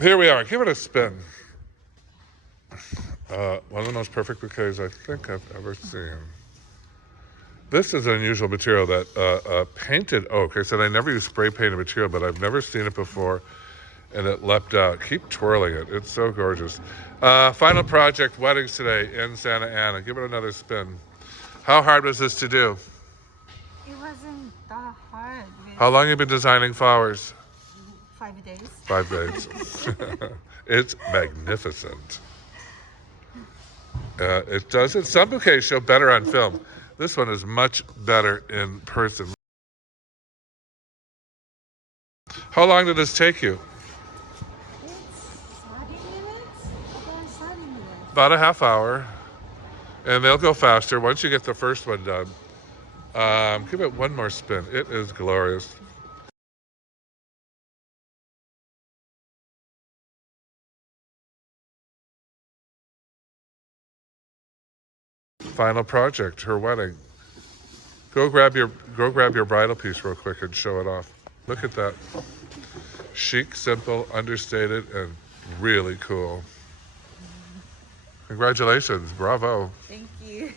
Here we are. Give it a spin. One of the most perfect bouquets I think I've ever seen. This is an unusual material, that painted oak. I said I never use spray painted material, but I've never seen it before, and it leapt out. Keep twirling it. It's so gorgeous. Final project, weddings today in Santa Ana. Give it another spin. How hard was this to do? It wasn't that hard. How long have you been designing flowers? 5 days. 5 days. It's magnificent. It does it. Some bouquets show better on film. This one is much better in person. How long did this take you? It's 30 minutes. About 30 minutes. About a half hour. And they'll go faster once you get the first one done. Give it one more spin. It is glorious. Final project, her wedding. Go grab your bridal piece real quick and show it off. Look at that. Chic, simple, understated, and really cool. Congratulations. Bravo. Thank you.